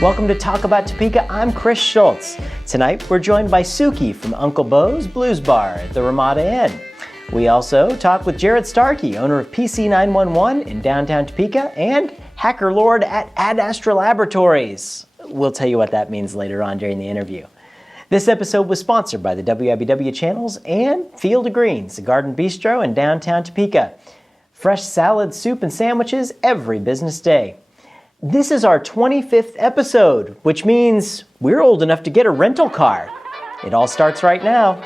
Welcome to Talk About Topeka. I'm Chris Schultz. Tonight we're joined by Suki from Uncle Bo's Blues Bar at the Ramada Inn. We also talk with Jared Starkey, owner of PC 911 in downtown Topeka and Hacker Lord at Ad Astra Laboratories. We'll tell you what that means later on during the interview. This episode was sponsored by the WIBW channels and Field of Greens, a garden bistro in downtown Topeka. Fresh salad, soup, and sandwiches every business day. This is our 25th episode, which means we're old enough to get a rental car. It all starts right now.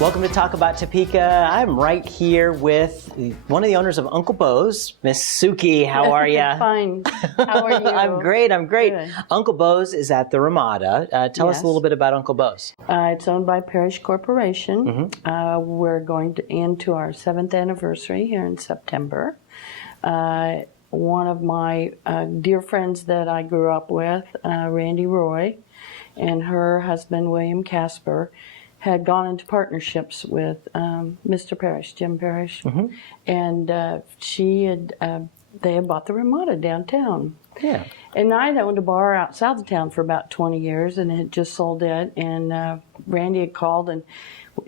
Welcome to Talk About Topeka. I'm right here with one of the owners of Uncle Bo's, Miss Suki. How are you? Fine. How are you? I'm great. Good. Uncle Bo's is at the Ramada. Tell us a little bit about Uncle Bo's. It's owned by Parish Corporation. We're going into our 7th anniversary here in September. One of my dear friends that I grew up with, Randy Roy, and her husband, William Casper, had gone into partnerships with Mr. Parrish, Jim Parrish, and they had bought the Ramada downtown. Yeah. And I had owned a bar out south of town for about 20 years and had just sold it. And Randy had called and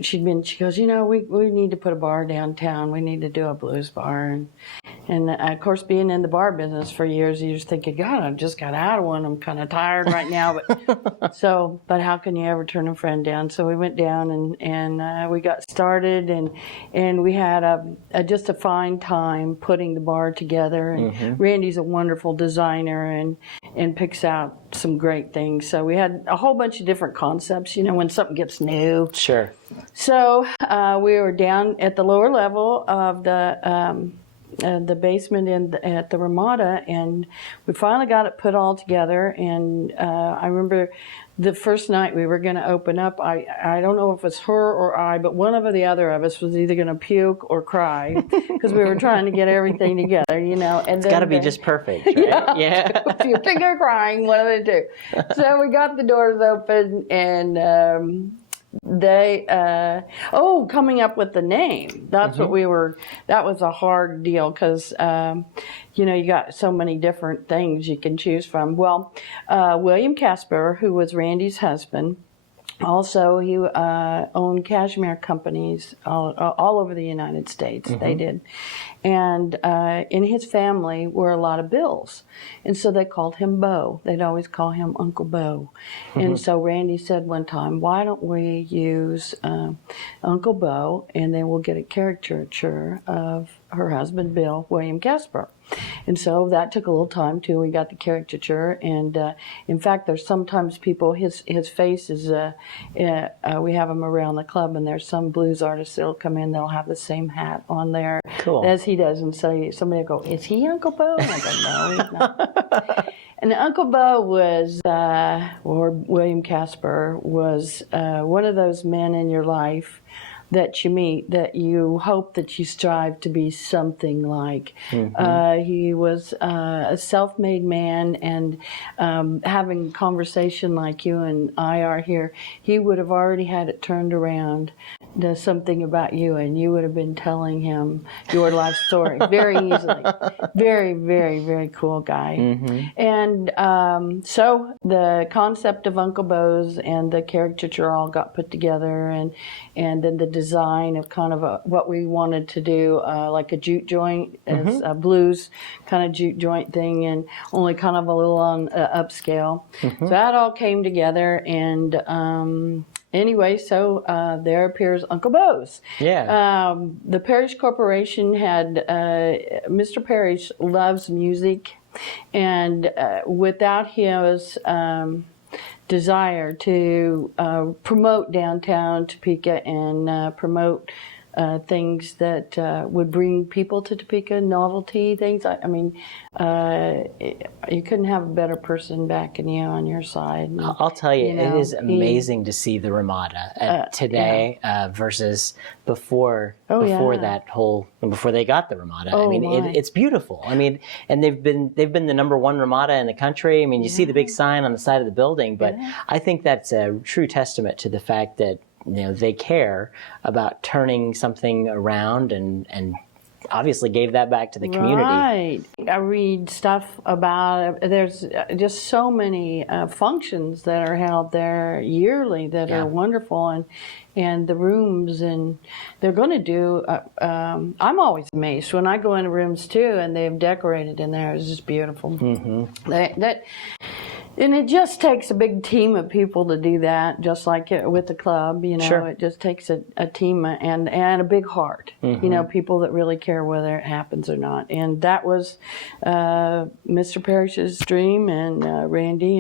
she goes, you know, we need to put a bar downtown. We need to do a blues bar. And of course, being in the bar business for years, you just think, God, I just got out of one. I'm kind of tired right now. But how can you ever turn a friend down? So we went down and we got started and we had just a fine time putting the bar together. And Randy's a wonderful designer and picks out some great things. So we had a whole bunch of different concepts, you know, when something gets new. Sure. So we were down at the lower level of the basement at the Ramada, and we finally got it put all together. And I remember the first night we were going to open up, I don't know if it was her or I, but one of the other of us was either going to puke or cry because we were trying to get everything together, you know. And it's got to be just perfect, right? Yeah. Puking or crying, one of the two. So we got the doors open and they coming up with the name, that's what that was a hard deal because you know, you got so many different things you can choose from. Well, William Casper, who was Randy's husband, also he owned cashmere companies all over the United States. They did. And in his family were a lot of Bills. And so they called him Bo. They'd always call him Uncle Bo. And so Randy said one time, why don't we use Uncle Bo and then we'll get a caricature of her husband, Bill, William Casper. And so that took a little time too. We got the caricature, and in fact, there's sometimes people. His face is. We have him around the club, and there's some blues artists that'll come in. They'll have the same hat on there as he does, and so somebody will go, "Is he Uncle Bo?" And I go, "No, he's not." And Uncle Bo was, or William Casper was, one of those men in your life that you meet that you hope that you strive to be something like. He was a self-made man, and having a conversation like you and I are here, he would have already had it turned around to something about you, and you would have been telling him your life story very easily. Very, very, very cool guy. And so the concept of Uncle Bo's and the caricature all got put together, and then the design of kind of what we wanted to do, like a juke joint, as a blues kind of juke joint thing, and only kind of a little on upscale. So that all came together, and anyway, so there appears Uncle Bo's. Yeah. The Parish Corporation had, Mr. Parrish loves music, and without his desire to promote downtown Topeka and promote things that would bring people to Topeka, novelty things. I mean, you couldn't have a better person backing you on your side. And, I'll tell you, it is amazing to see the Ramada today versus before that whole before they got the Ramada. I mean, it's beautiful. I mean, and they've been the #1 Ramada in the country. I mean, you see the big sign on the side of the building, but I think that's a true testament to the fact that they care about turning something around and obviously gave that back to the community. Right. I read stuff about it. There's just so many functions that are held there yearly that are wonderful, and the rooms, and they're going to do. I'm always amazed when I go into rooms too, and they've decorated in there. It's just beautiful. And it just takes a big team of people to do that, just like with the club, Sure. It just takes a team and a big heart, people that really care whether it happens or not. And that was Mr. Parrish's dream, and Randy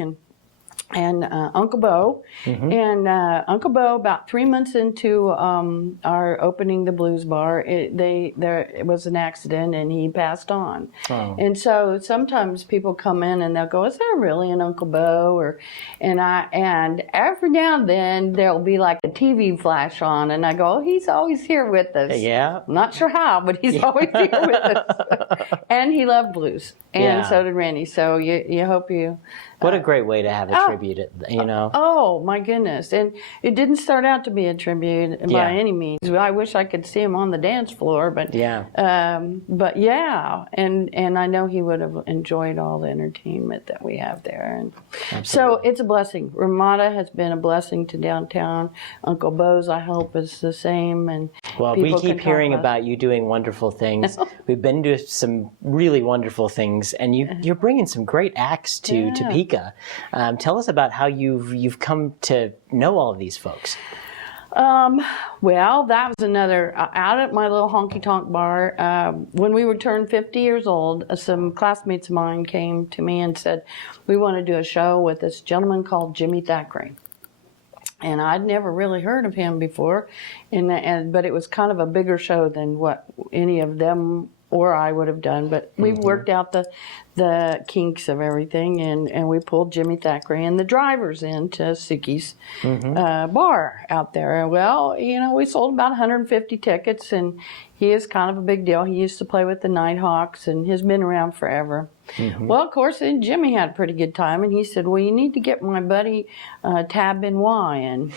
and Uncle Bo. And Uncle Bo, about 3 months into our opening the Blues Bar, it was an accident and he passed on. Oh. And so sometimes people come in and they'll go, "Is there really an Uncle Bo?" And every now and then there'll be like a TV flash on, and I go, "Oh, he's always here with us." Yeah. I'm not sure how, but he's always here with us. And he loved blues, and so did Randy. So you hope you. What a great way to have a tribute, Oh, my goodness. And it didn't start out to be a tribute by any means. I wish I could see him on the dance floor, but but yeah. And I know he would have enjoyed all the entertainment that we have there. And so it's a blessing. Ramada has been a blessing to downtown. Uncle Bo's, I hope, is the same. And well, we keep hearing about you doing wonderful things. We've been to some really wonderful things, and you're bringing some great acts to Topeka. Tell us about how you've come to know all of these folks. Well, that was another, out at my little honky-tonk bar, when we would turn 50 years old, some classmates of mine came to me and said, "We want to do a show with this gentleman called Jimmy Thackeray." And I'd never really heard of him before, but it was kind of a bigger show than what any of them or I would have done. But we worked out the kinks of everything, and we pulled Jimmy Thackeray and the drivers into Suki's bar out there. Well, we sold about 150 tickets, and he is kind of a big deal. He used to play with the Nighthawks, and he's been around forever. Well, of course, then Jimmy had a pretty good time, and he said, "Well, you need to get my buddy Tab Benoit in."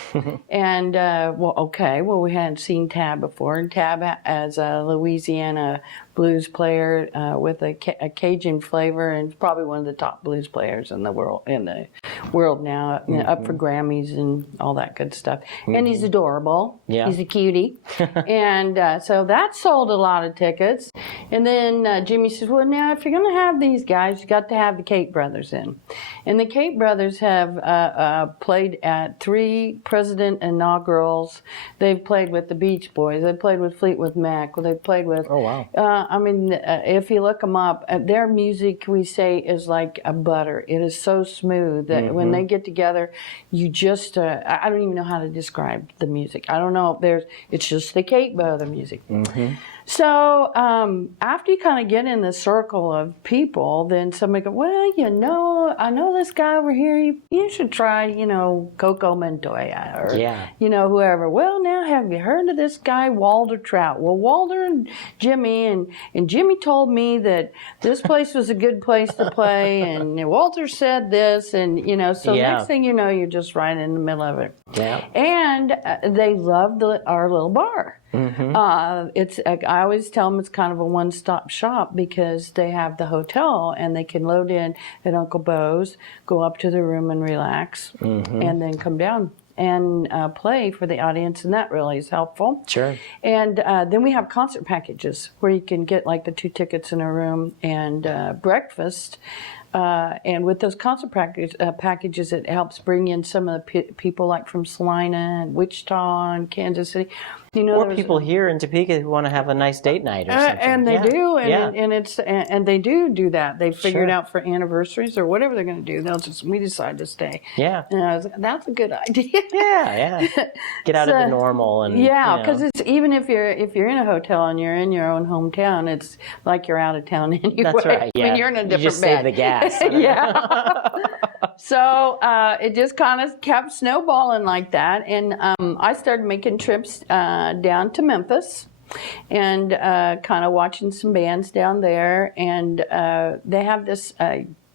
And, well, okay. Well, we hadn't seen Tab before, and Tab, as a Louisiana blues player with a Cajun flavor, and probably one of the top blues players in the world now, up for Grammys and all that good stuff. And he's adorable. Yeah. He's a cutie. And so that sold a lot of tickets. And then Jimmy says, "Well, now, if you're going to have these guys, you got to have the Kate brothers in." And the Kate brothers have played at 3 president inaugurals. They've played with the Beach Boys. They've played with Fleetwood Mac. They've played with... Oh, wow. I mean, if you look them up, their music, we say, is like a butter. It is so smooth that when they get together, you just... I don't even know how to describe the music. I don't know if it's just the Kate brother music. So after you kind of get in the circle of people, then somebody goes, "Well, I know this guy over here. You should try, Coco Montoya or, whoever. Well, now, have you heard of this guy, Walter Trout?" Well, Walter and Jimmy, and Jimmy told me that this place was a good place to play, and Walter said this, and, so next thing you know, you're just right in the middle of it. Yeah. And they loved our little bar. I always tell them it's kind of a one-stop shop because they have the hotel and they can load in at Uncle Bo's, go up to the room and relax, and then come down and play for the audience, and that really is helpful. Sure. And then we have concert packages where you can get like the 2 tickets in a room and breakfast. And with those concert packages, it helps bring in some of the people like from Salina and Wichita and Kansas City. Or people here in Topeka who want to have a nice date night or something. And they do, and they do that. They figure it out for anniversaries or whatever they're going to do. We decide to stay. Yeah. And I was like, that's a good idea. Yeah. Get out of the normal and because it's even if you're in a hotel and you're in your own hometown, it's like you're out of town anyway. That's right. Yeah. I mean, you're in a different you just save the gas. So it just kind of kept snowballing like that, and I started making trips down to Memphis and kind of watching some bands down there, and they have this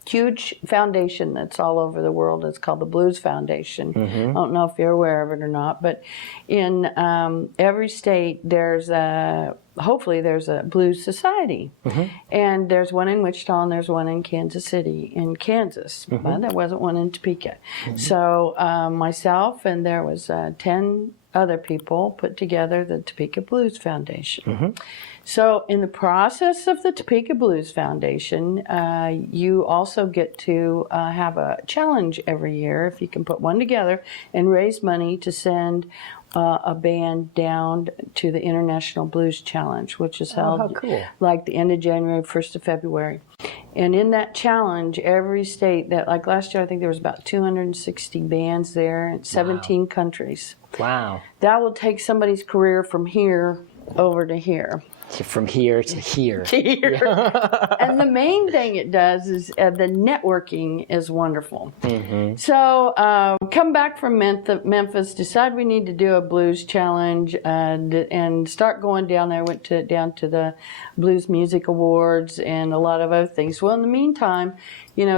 huge foundation that's all over the world. It's called the Blues Foundation. I don't know if you're aware of it or not, but in every state hopefully there's a blues society. And there's one in Wichita and there's one in Kansas City in Kansas. But there wasn't one in Topeka. So myself and there was 10 other people put together the Topeka Blues Foundation. So in the process of the Topeka Blues Foundation, you also get to have a challenge every year if you can put one together and raise money to send a band down to the International Blues Challenge, which is held like the end of January, 1st of February. And in that challenge, every state that, like last year, I think there was about 260 bands there in 17 countries. Wow. That will take somebody's career from here over to here. From here to here. And the main thing it does is the networking is wonderful. So come back from Memphis, decide we need to do a blues challenge, and start going down there. Went down to the Blues Music Awards and a lot of other things. Well, in the meantime,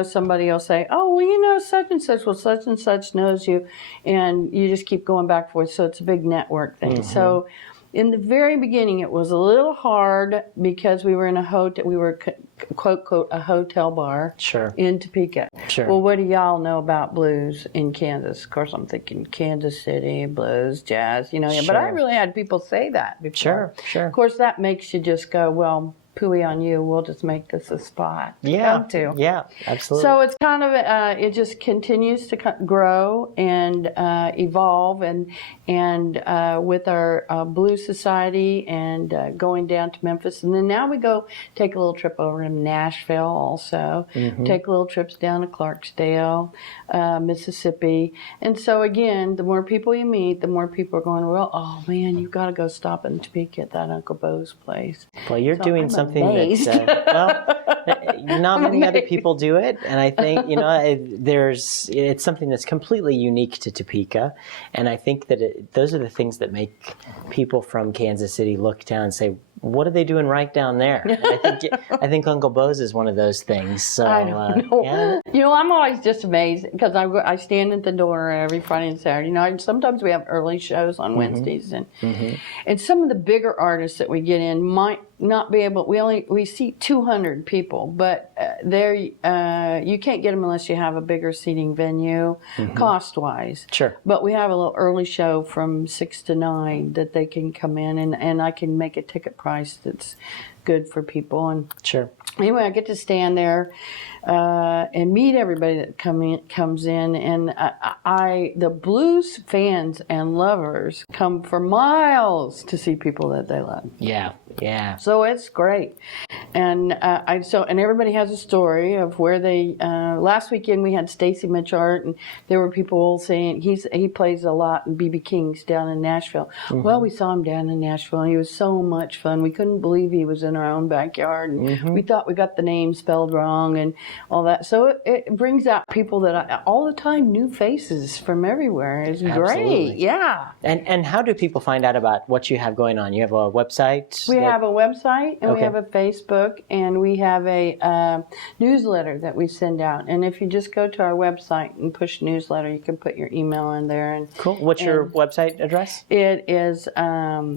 somebody will say, oh, well, such and such, well, such and such knows you, and you just keep going back and forth. So it's a big network thing. So in the very beginning, it was a little hard because we were in a hotel. We were, quote, quote, a hotel bar in Topeka. Well, what do y'all know about blues in Kansas? Of course, I'm thinking Kansas City, blues, jazz, But I really had people say that before. Of course, that makes you just go, well, pooey on you, we'll just make this a spot to come to. Yeah, absolutely. So it's kind of, it just continues to grow and evolve, and with our Blues Society and going down to Memphis. And then now we go take a little trip over to Nashville also, take little trips down to Clarksdale, Mississippi. And so again, the more people you meet, the more people are going, well, oh man, you've got to go stop in Topeka at that Uncle Bo's place. Well, you're doing something that not many other people do it, and I think it's something that's completely unique to Topeka, and I think that those are the things that make people from Kansas City look down and say, what are they doing right down there? I think Uncle Bo's is one of those things. So I don't know. I'm always just amazed because I stand at the door every Friday and Saturday. Sometimes we have early shows on Wednesdays, and some of the bigger artists that we get in might not be able. We see 200 people, but you can't get them unless you have a bigger seating venue, cost wise. But we have a little early show from 6 to 9 that they can come in, and I can make a ticket price that's good for people. And anyway, I get to stand there and meet everybody that comes in, and the blues fans and lovers come for miles to see people that they love. So it's great, and and everybody has a story of where they. Last weekend we had Stacy Mitchart, and there were people saying he plays a lot in BB King's down in Nashville. Well, we saw him down in Nashville, and he was so much fun. We couldn't believe he was in our own backyard, and we thought we got the name spelled wrong and all that. So it brings out people that all the time, new faces from everywhere. It's great. And how do people find out about what you have going on? You have a website? We have a website, and we have a Facebook, and we have a newsletter that we send out. And if you just go to our website and push newsletter, you can put your email in there. And What's your website address? It is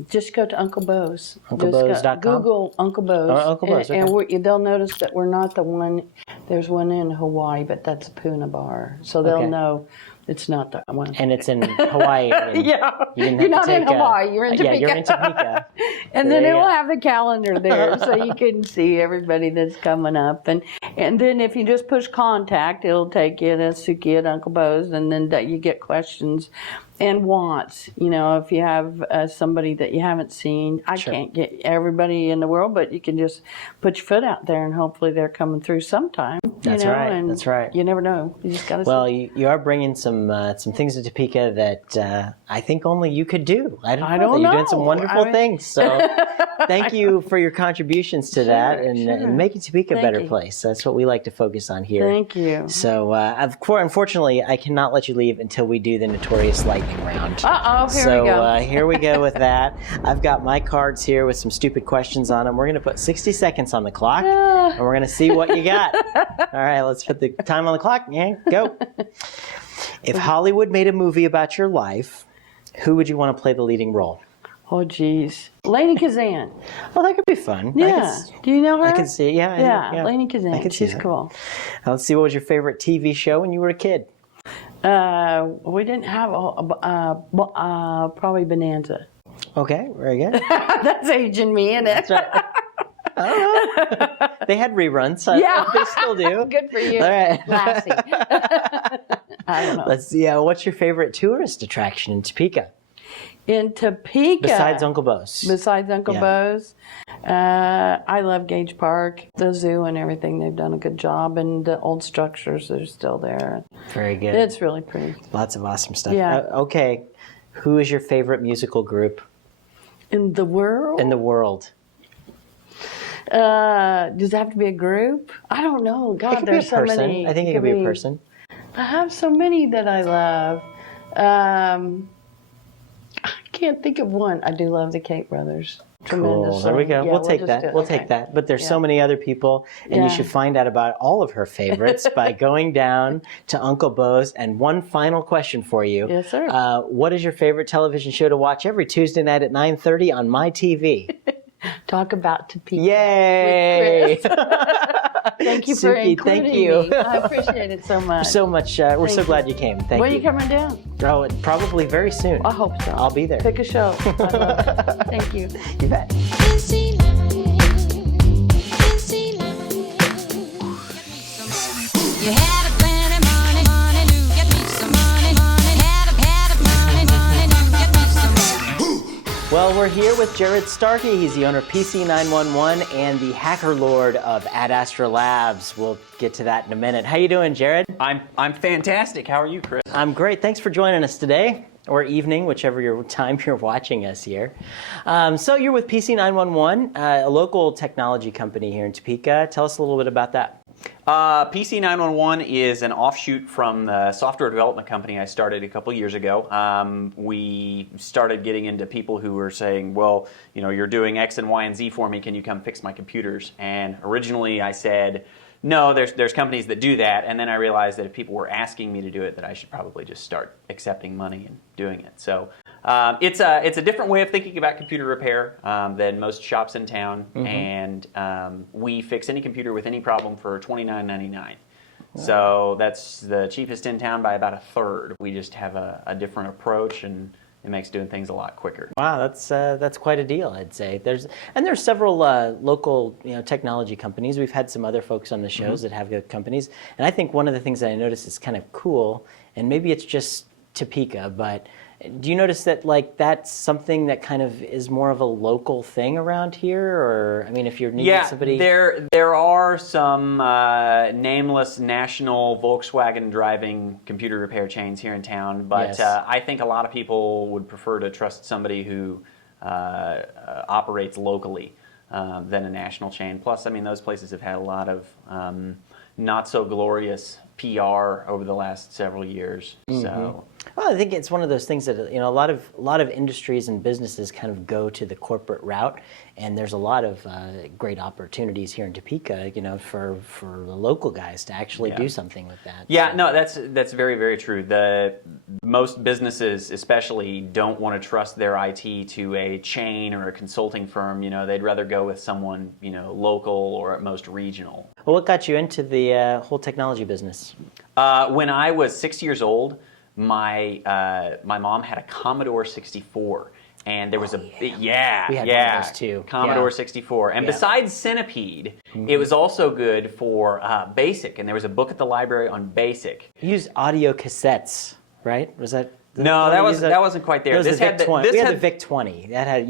just go to Uncle Bo's. UncleBo's.com? Google Uncle Bo's. Uncle Bo's. And they'll notice that we're not the one. There's one in Hawaii, but that's Puna Bar, so they'll know. It's not that one. And it's in Hawaii. You're not in Hawaii. You're in Topeka. You're in Topeka. And then it will have the calendar there, so you can see everybody that's coming up. And then if you just push contact, it'll take you to Suki at Uncle Bo's, and then you get questions and wants. If you have somebody that you haven't seen, I can't get everybody in the world, but you can just put your foot out there, and hopefully they're coming through sometime. That's right. You never know. You just got to. Well, you are bringing some things to Topeka that I think only you could do. I don't know. You're doing some wonderful things. So thank you for your contributions to that and making Topeka a better place. That's what we like to focus on here. Thank you. So unfortunately, I cannot let you leave until we do the notorious light lightning round. Uh-oh, here we go. Here we go with that. I've got my cards here with some stupid questions on them. We're going to put 60 seconds on the clock, and we're going to see what you got. All right, let's put the time on the clock. Yeah, go. If Hollywood made a movie about your life, who would you want to play the leading role? Oh, geez. Lainie Kazan. Well, that could be fun. Yeah. Do you know her? I can see it. Yeah. Yeah, Lainie Kazan. She's cool. Let's see, what was your favorite TV show when you were a kid? We didn't have probably Bonanza. Okay, very good. That's aging me, isn't it? That's right. They had reruns. Yeah. They still do. Good for you. All right. Lassie. I don't know. Let's see. What's your favorite tourist attraction in Topeka? In Topeka. Besides Uncle Bo's. Besides Uncle Bo's. I love Gage Park, the zoo and everything. They've done a good job, and the old structures are still there. Very good. It's really pretty. Lots of awesome stuff. Yeah. Okay. Who is your favorite musical group? In the world? In the world. Does it have to be a group? I don't know. God, It could there's be a person. so many. I think it could be a person. I have so many that I love. I can't think of one. I do love the Cake Brothers. Cool. There we go. Yeah, we'll take that. We'll okay. take that. But there's so many other people, and you should find out about all of her favorites by going down to Uncle Bo's. And one final question for you. Yes, sir. What is your favorite television show to watch every Tuesday night at 9:30 on my TV? Talk about Topeka. Yay! With Chris. Thank you for Suki, including thank you. me. I appreciate it so much. We're so glad you came. Thank When you. are you coming down? Oh, probably very soon. I hope so. I'll be there. Pick a show. I love it. Thank you. You bet. You had a plenty money, money to get me some money, money. Had a money, money to get me some money. Well, we're here with Jared Starkey. He's the owner of PC911 and the hacker lord of Ad Astra Labs. We'll get to that in a minute. How you doing, Jared? I'm fantastic. How are you, Chris? I'm great. Thanks for joining us today, or evening, whichever time you're watching us here. So you're with PC911, a local technology company here in Topeka. Tell us a little bit about that. PC911 is an offshoot from the software development company I started a couple years ago. We started getting into people who were saying, well, you know, you're doing X and Y and Z for me. Can you come fix my computers? And originally I said, no, there's companies that do that. And then I realized that if people were asking me to do it, that I should probably just start accepting money and doing it. So it's a different way of thinking about computer repair than most shops in town. Mm-hmm. And we fix any computer with any problem for $29.99. Wow. So that's the cheapest in town by about a third. We just have a different approach, and it makes doing things a lot quicker. Wow, that's quite a deal, I'd say. There's several local technology companies. We've had some other folks on the shows that have good companies, and I think one of the things that I noticed is kind of cool, and maybe it's just Topeka, but do you notice that that's something that kind of is more of a local thing around here? Or, I mean, if you're needing somebody... there are some nameless national Volkswagen driving computer repair chains here in town, but I think a lot of people would prefer to trust somebody who operates locally than a national chain. Plus, I mean, those places have had a lot of not so glorious PR over the last several years. Mm-hmm. So. Well, I think it's one of those things that a lot of industries and businesses kind of go to the corporate route, and there's a lot of great opportunities here in Topeka, for the local guys to actually do something with that. Yeah, so. No, that's very, very true. Most businesses, especially, don't want to trust their IT to a chain or a consulting firm. They'd rather go with someone local or at most regional. Well, what got you into the whole technology business? When I was 6 years old. My mom had a Commodore 64, and there was we had one of those too. Commodore 64. And besides Centipede, it was also good for BASIC, and there was a book at the library on BASIC. You used audio cassettes, right? Was that? No, that wasn't quite there. This had the VIC 20. That had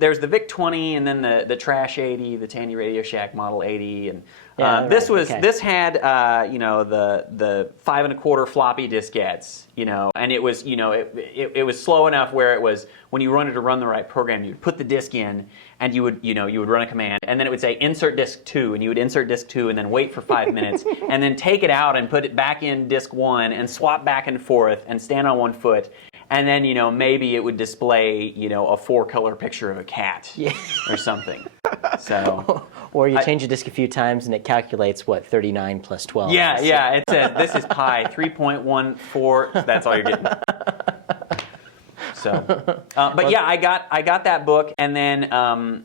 There's the VIC 20, and then the Trash 80, the Tandy Radio Shack Model 80, and this had the 5 1/4 floppy diskettes, and it was it was slow enough where it was when you wanted to run the right program, you'd put the disk in, and you would run a command, and then it would say insert disk 2, and you would insert disk 2, and then wait for 5 minutes, and then take it out and put it back in disk 1, and swap back and forth, and stand on one foot. and then maybe it would display a 4-color picture of a cat or something. So. Or you change the disk a few times and it calculates what 39 plus 12 Yeah, is. yeah. It says this is pi 3.14. That's all you're getting. So, but yeah, I got that book, and then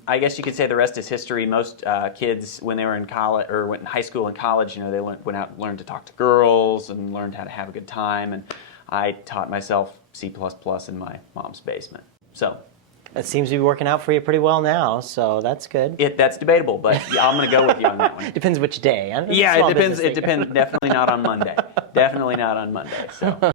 I guess you could say the rest is history. Most kids, when they were in college or went in high school and college, they went out and learned to talk to girls and learned how to have a good time. And I taught myself C++ in my mom's basement. So. It seems to be working out for you pretty well now, so that's good. That's debatable, but I'm going to go with you on that one. Depends which day. Yeah, it depends. It depends. Definitely not on Monday. Definitely not on Monday. So.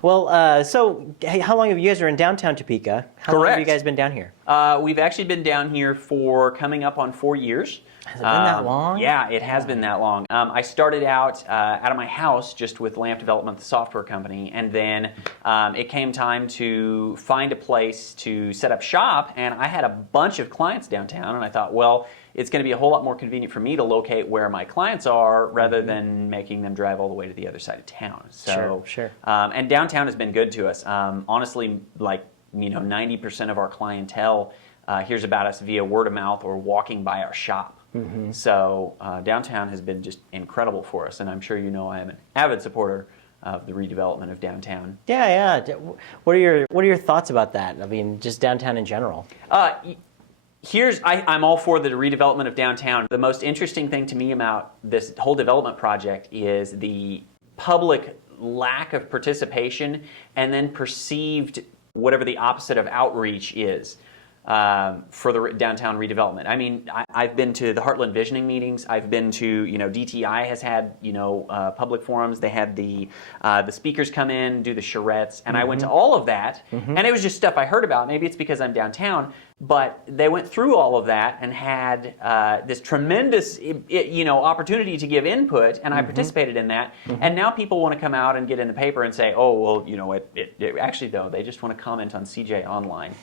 Well, so hey, how long have you guys been in downtown Topeka? How long have you guys been down here? We've actually been down here for coming up on 4 years. Has it been that long? Yeah, it has been that long. I started out of my house just with Lamp Development, the software company, and then it came time to find a place to set up shop, and I had a bunch of clients downtown, and I thought, well, it's going to be a whole lot more convenient for me to locate where my clients are rather than making them drive all the way to the other side of town. So, sure. And downtown has been good to us. Honestly, 90% of our clientele hears about us via word of mouth or walking by our shop. So downtown has been just incredible for us, and I'm sure I am an avid supporter of the redevelopment of downtown. Yeah. What are your thoughts about that? I mean, just downtown in general. I'm all for the redevelopment of downtown. The most interesting thing to me about this whole development project is the public lack of participation and then perceived whatever the opposite of outreach is. For the downtown redevelopment. I mean, I've been to the Heartland Visioning meetings. I've been to, DTI has had, public forums. They had the speakers come in, do the charrettes, and I went to all of that, and it was just stuff I heard about. Maybe it's because I'm downtown, but they went through all of that and had this tremendous, opportunity to give input, and I participated in that. And now people want to come out and get in the paper and say, oh, well, actually, though, they just want to comment on CJ Online.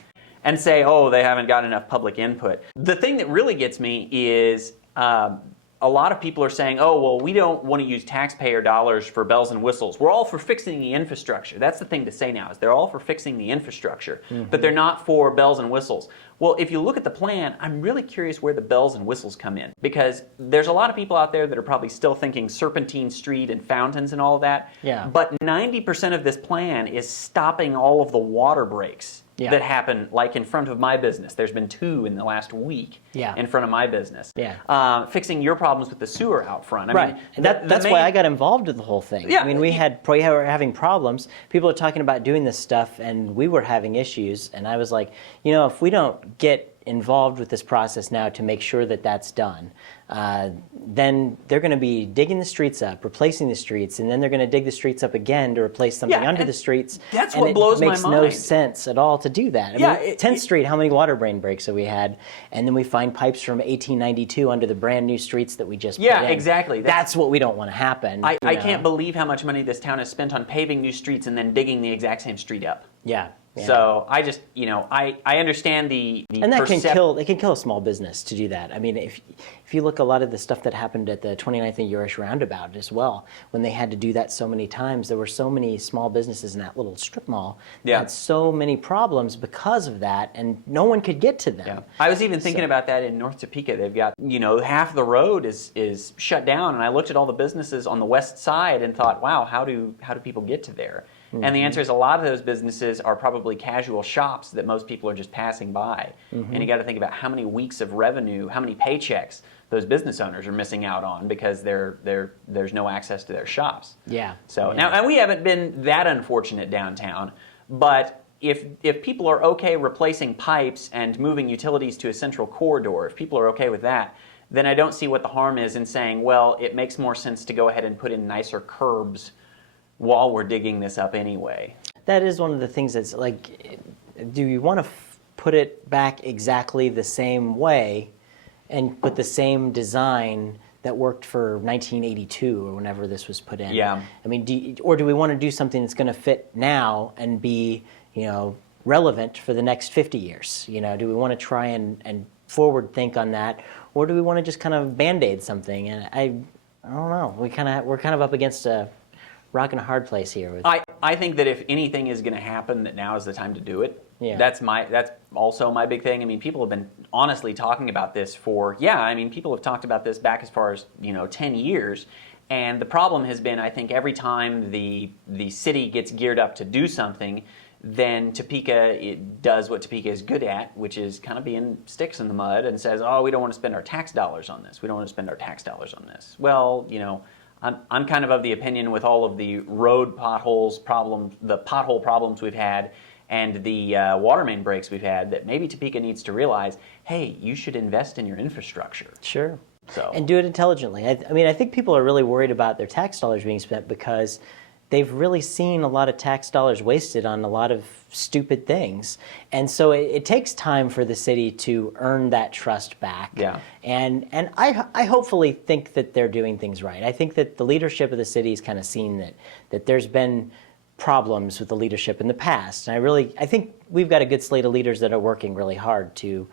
And say, oh, they haven't got enough public input. The thing that really gets me is a lot of people are saying, oh, well, we don't want to use taxpayer dollars for bells and whistles. We're all for fixing the infrastructure. That's the thing to say now, is they're all for fixing the infrastructure, but they're not for bells and whistles. Well, if you look at the plan, I'm really curious where the bells and whistles come in, because there's a lot of people out there that are probably still thinking Serpentine Street and fountains and all of that. Yeah. But 90% of this plan is stopping all of the water breaks. Yeah. That happen like in front of my business. There's been 2 in the last week in front of my business. Yeah. Fixing your problems with the sewer out front. I mean, that's why I got involved with the whole thing. Yeah. I mean, we were having problems. People are talking about doing this stuff, and we were having issues. And I was like, if we don't get involved with this process now to make sure that that's done, then they're going to be digging the streets up, replacing the streets, and then they're going to dig the streets up again to replace something under the streets. That's and what blows my mind. It makes no sense at all to do that. I mean, 10th Street, how many water brain breaks have we had? And then we find pipes from 1892 under the brand new streets that we just put in. Yeah, exactly. That's what we don't want to happen. I can't believe how much money this town has spent on paving new streets and then digging the exact same street up. Yeah. So I just, I understand the and that can kill a small business to do that. I mean, if you look a lot of the stuff that happened at the 29th and Urish Roundabout as well, when they had to do that so many times, there were so many small businesses in that little strip mall that had so many problems because of that, and no one could get to them. Yeah. I was even thinking about that in North Topeka. They've got, half the road is shut down, and I looked at all the businesses on the west side and thought, wow, how do people get to there? And the answer is a lot of those businesses are probably casual shops that most people are just passing by. And you got to think about how many weeks of revenue, how many paychecks those business owners are missing out on because there's no access to their shops. Yeah. So now, and we haven't been that unfortunate downtown, but if people are okay replacing pipes and moving utilities to a central corridor, if people are okay with that, then I don't see what the harm is in saying, well, it makes more sense to go ahead and put in nicer curbs while we're digging this up anyway. That is one of the things that's like, do you want to put it back exactly the same way and put the same design that worked for 1982 or whenever this was put in? Yeah. I mean, or do we want to do something that's going to fit now and be, relevant for the next 50 years? Do we want to try and forward think on that, or do we want to just kind of band-aid something? And I don't know. We're kind of up against a rock and a hard place here. With, I think that if anything is going to happen, that now is the time to do it. Yeah. That's also my big thing. I mean, people have been honestly talking about this people have talked about this back as far as 10 years. And the problem has been, I think, every time the city gets geared up to do something, then Topeka does what Topeka is good at, which is kind of being sticks in the mud and says, oh, we don't want to spend our tax dollars on this. We don't want to spend our tax dollars on this. Well, I'm kind of the opinion with all of the road potholes problems, the pothole problems we've had, and the water main breaks we've had, that maybe Topeka needs to realize, hey, you should invest in your infrastructure. Sure. So. And do it intelligently. I mean, I think people are really worried about their tax dollars being spent because they've really seen a lot of tax dollars wasted on a lot of stupid things. And so it takes time for the city to earn that trust back. Yeah. And I hopefully think that they're doing things right. I think that the leadership of the city has kind of seen that there's been problems with the leadership in the past. And I think we've got a good slate of leaders that are working really hard to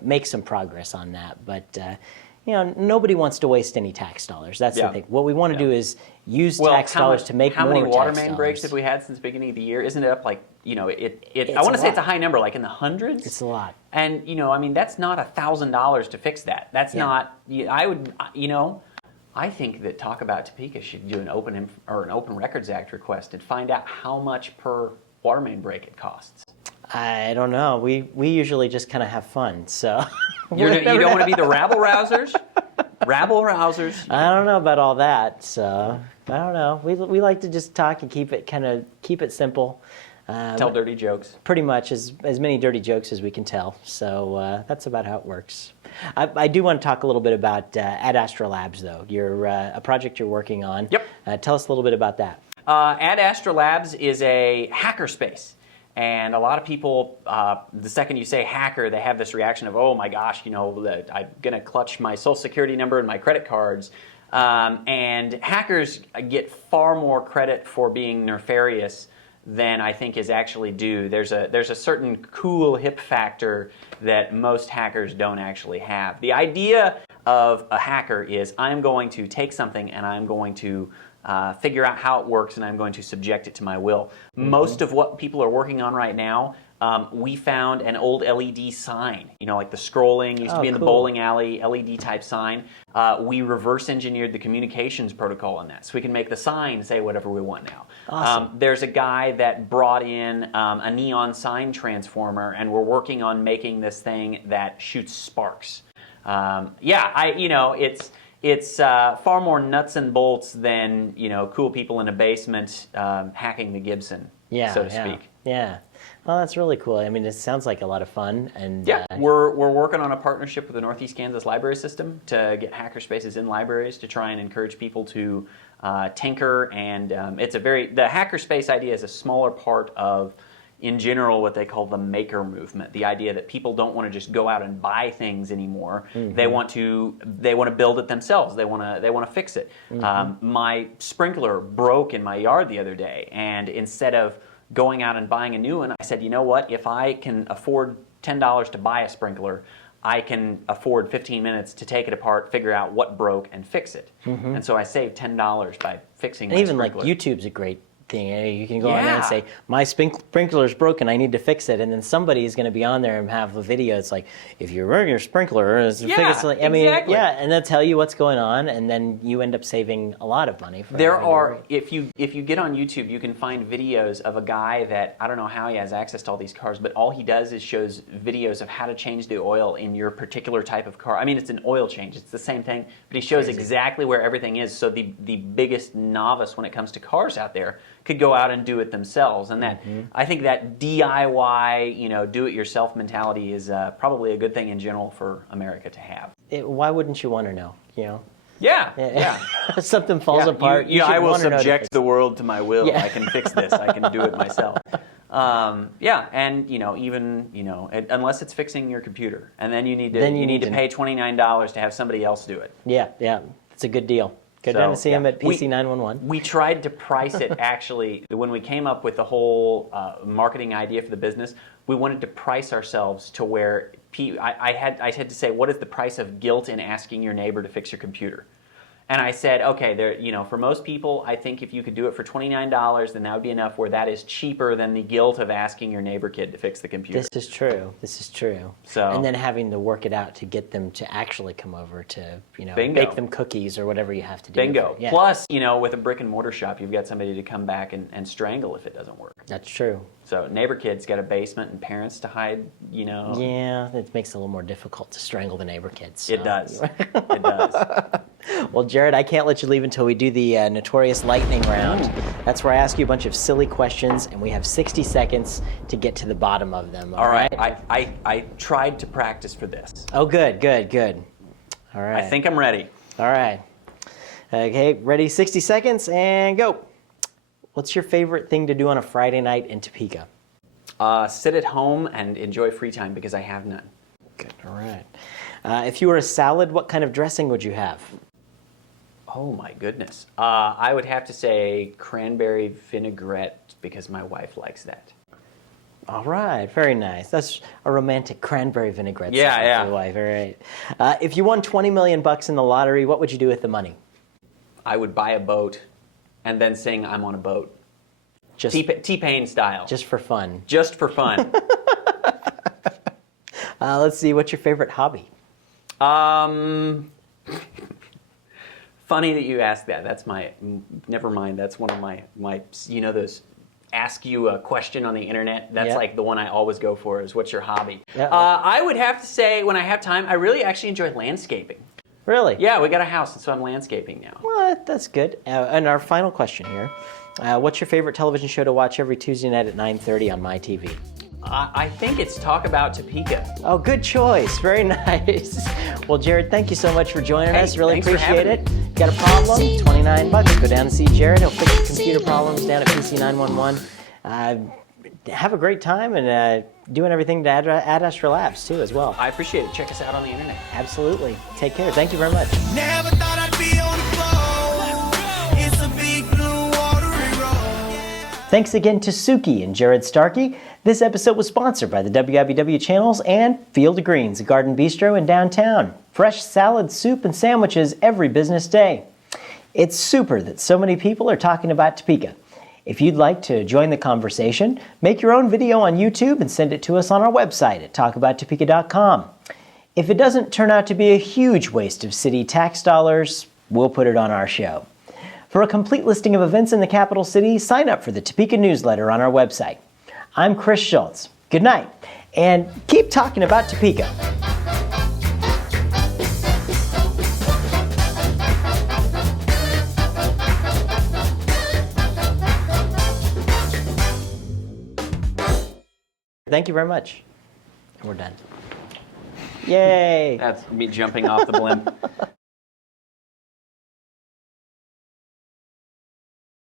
make some progress on that. But nobody wants to waste any tax dollars. That's the thing. What we want to do is use tax dollars to make more tax dollars. How many water main breaks have we had since the beginning of the year? Isn't it up like, I want to say it's a high number, like in the hundreds? It's a lot. And, that's not $1,000 to fix that. That's not, I think that Talk About Topeka should do an Open Records Act request and find out how much per water main break it costs. I don't know. We usually just kind of have fun, so. You don't want to be the rabble-rousers? Rabble-rousers. I don't know about all that, so I don't know. We like to just talk and keep it simple. Tell dirty jokes. Pretty much as many dirty jokes as we can tell. So that's about how it works. I do want to talk a little bit about Ad Astra Labs, though. You're a project you're working on. Yep. Tell us a little bit about that. Ad Astra Labs is a hackerspace. And a lot of people, the second you say hacker, they have this reaction of, oh my gosh, I'm going to clutch my social security number and my credit cards. And hackers get far more credit for being nefarious than I think is actually due. There's a certain cool hip factor that most hackers don't actually have. The idea of a hacker is I'm going to take something and I'm going to figure out how it works, and I'm going to subject it to my will. Mm-hmm. Most of what people are working on right now, we found an old LED sign, like the scrolling used to be in the bowling alley, LED type sign. We reverse engineered the communications protocol on that, so we can make the sign say whatever we want now. Awesome. There's a guy that brought in a neon sign transformer, and we're working on making this thing that shoots sparks. It's far more nuts and bolts than cool people in a basement hacking the Gibson, so to speak. Yeah. Well, that's really cool. I mean, it sounds like a lot of fun. And we're working on a partnership with the Northeast Kansas Library System to get hacker spaces in libraries to try and encourage people to tinker. And the hacker space idea is a smaller part of, in general, what they call the maker movement. The idea that people don't want to just go out and buy things anymore. Mm-hmm. They want to build it themselves. They want to fix it. Mm-hmm. My sprinkler broke in my yard the other day, and instead of going out and buying a new one, I said, you know what? If I can afford $10 to buy a sprinkler, I can afford 15 minutes to take it apart, figure out what broke, and fix it. Mm-hmm. And so I saved $10 by fixing my sprinkler. Even like YouTube's a great thing. You can go on there and say, my sprinkler's broken, I need to fix it. And then somebody is going to be on there and have a video. It's like, if you're running your sprinkler, exactly. And they'll tell you what's going on, and then you end up saving a lot of money. If you get on YouTube, you can find videos of a guy that, I don't know how he has access to all these cars, but all he does is shows videos of how to change the oil in your particular type of car. I mean, it's an oil change. It's the same thing, but he shows exactly where everything is. So the biggest novice when it comes to cars out there could go out and do it themselves. And that I think that DIY, do-it-yourself mentality is probably a good thing in general for America to have. Why wouldn't you want to know? Yeah. If something falls apart. I will subject the world to my will. Yeah. I can fix this. I can do it myself. And unless it's fixing your computer, and then you need to pay $29 to have somebody else do it. Yeah, it's a good deal. Go down and see him at PC 911. We tried to price it actually when we came up with the whole marketing idea for the business. We wanted to price ourselves to where I had to say, what is the price of guilt in asking your neighbor to fix your computer? And I said, okay, there, for most people, I think if you could do it for $29, then that would be enough. Where that is cheaper than the guilt of asking your neighbor kid to fix the computer. This is true. This is true. So, and then having to work it out to get them to actually come over to, Bingo. bake them cookies or whatever you have to do. Bingo. Yeah. Plus, with a brick and mortar shop, you've got somebody to come back and strangle if it doesn't work. That's true. So neighbor kid's got a basement and parents to hide, Yeah, it makes it a little more difficult to strangle the neighbor kids. So. It does. It does. Well, Jared, I can't let you leave until we do the notorious lightning round. That's where I ask you a bunch of silly questions, and we have 60 seconds to get to the bottom of them. All right. I tried to practice for this. Oh, good. All right. I think I'm ready. All right. Okay, ready? 60 seconds, and go. What's your favorite thing to do on a Friday night in Topeka? Sit at home and enjoy free time because I have none. Good. All right. If you were a salad, what kind of dressing would you have? Oh my goodness. I would have to say cranberry vinaigrette because my wife likes that. All right, very nice. That's a romantic cranberry vinaigrette. Yeah, salad yeah. for the wife. All right. If you won $20 million in the lottery, what would you do with the money? I would buy a boat and then sing I'm on a boat. Just T-Pain style. Just for fun. Just for fun. Let's see. What's your favorite hobby? Funny that you asked that. That's never mind. That's one of my those ask you a question on the internet. That's Yeah. like the one I always go for is what's your hobby? Yeah. I would have to say when I have time, I really actually enjoy landscaping. Really? Yeah, we got a house, and so I'm landscaping now. Well, that's good. And our final question here. What's your favorite television show to watch every Tuesday night at 9:30 on my TV? I think it's Talk About Topeka. Oh, good choice. Very nice. Well, Jared, thank you so much for joining Hey, us. Really thanks for appreciate having it. Got a problem? $29. Go down and see Jared. He'll fix your computer problems down at PC 911. Have a great time and doing everything to Ad Astra Labs too as well. I appreciate it. Check us out on the internet. Absolutely. Take care. Thank you very much. Never thought I'd be on the floor. It's a big blue watery road. Thanks again to Suki and Jared Starkey. This episode was sponsored by the WIBW channels and Field of Greens, a garden bistro in downtown. Fresh salad, soup, and sandwiches every business day. It's super that so many people are talking about Topeka. If you'd like to join the conversation, make your own video on YouTube and send it to us on our website at talkabouttopeka.com. If it doesn't turn out to be a huge waste of city tax dollars, we'll put it on our show. For a complete listing of events in the capital city, sign up for the Topeka newsletter on our website. I'm Chris Schultz. Good night, and keep talking about Topeka. Thank you very much. We're done. Yay! That's me jumping off the blimp.